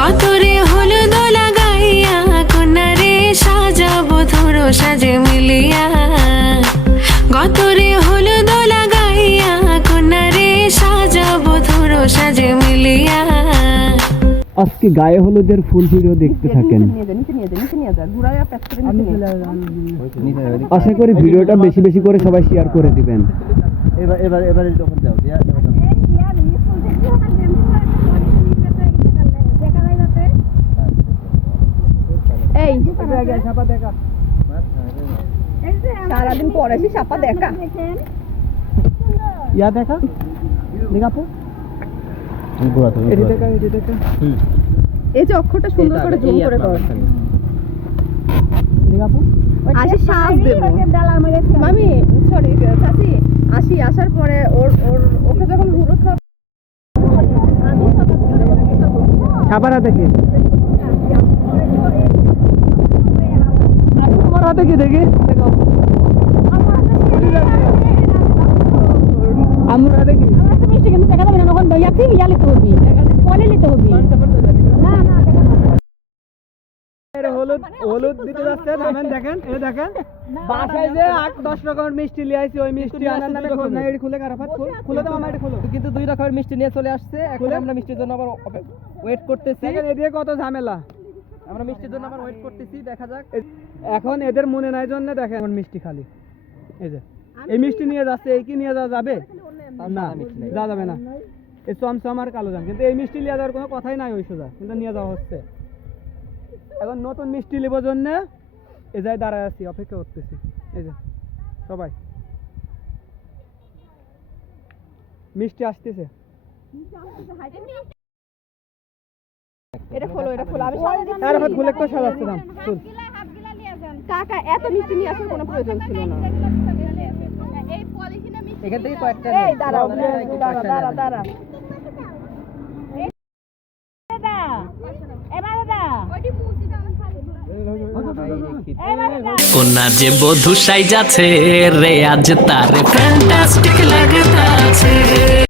গতরে হলুদ লাগাইয়া কন্যারে সাজাবো ধরো সাজে মিলিয়া গতরে হলুদ লাগাইয়া কন্যারে সাজাবো ধরো সাজে মিলিয়া। আজকে গায়ে হলুদের ফুল ভিডিও দেখতে থাকেন। আশা করি ভিডিওটা বেশি বেশি করে সবাই শেয়ার করে দিবেন। এবারে যখন দাও এই সারাদিন পরে এসে সাপা দেখা ইয়া দেখা দেখাপো এই যে অক্ষরটা সুন্দর করে জুম করে কর দেখাপো আসি শ্বাস দেবো মামি সরি চাচি আসি আসার পরে ওকে যখন ঘুরো ছাপার হাতে কি তোমার হাতে কি দেখি আমার হাতে কি মিষ্টি কিন্তু দেখা যাবে না তখন ভাইয়া কি ইয়া লিখতে হবে বলে নিতে হবে না না হলুদ দিতে যাচ্ছে নামেন দেখেন এই দেখেন বাসায় যে 8-10 রকমের মিষ্টি নিয়ে আইছি ওই মিষ্টি আনার নামে খোঁজ না এডি খুলে কারাফাত খুলে দাও আমার এডি খুলো কিন্তু 2 রকমের মিষ্টি নিয়ে চলে আসছে এখন আমরা মিষ্টির জন্য আবার ওয়েট করতেছি দেখেন এদিকে কত ঝামেলা আমরা মিষ্টির জন্য আবার ওয়েট করতেছি দেখা যাক এখন এদের মনে নাই জন্য দেখেন মিষ্টি খালি এই যে এই মিষ্টি নিয়ে যাচ্ছে এই কি নিয়ে যাওয়া যাবে না যাওয়া যাবে না এই চমচম আর কালো জাম কিন্তু এই মিষ্টি নিয়ে যাওয়ার কোনো কথাই নাই ওই সোজা কিন্তু নিয়ে যাওয়া হচ্ছে এখন নতুন মিষ্টি নেবার জন্য এই জায়গায় দাঁড়ায় আছি অপেক্ষা করতেছি এই যে সবাই মিষ্টি আসতেছে এটা খোলো আমি আরাফাত খুলে একটু সাজাচ্ছে দাম ফুল কাকা এত মিষ্টি নিয়ে আসার কোনো প্রয়োজন ছিল না এখান থেকে কয়েকটা এই দাঁড়াও দাঁড়া কন্যা যে বধূ সাইজাছে রে আজ তার ফ্যান্টাস্টিক লাগতাছে।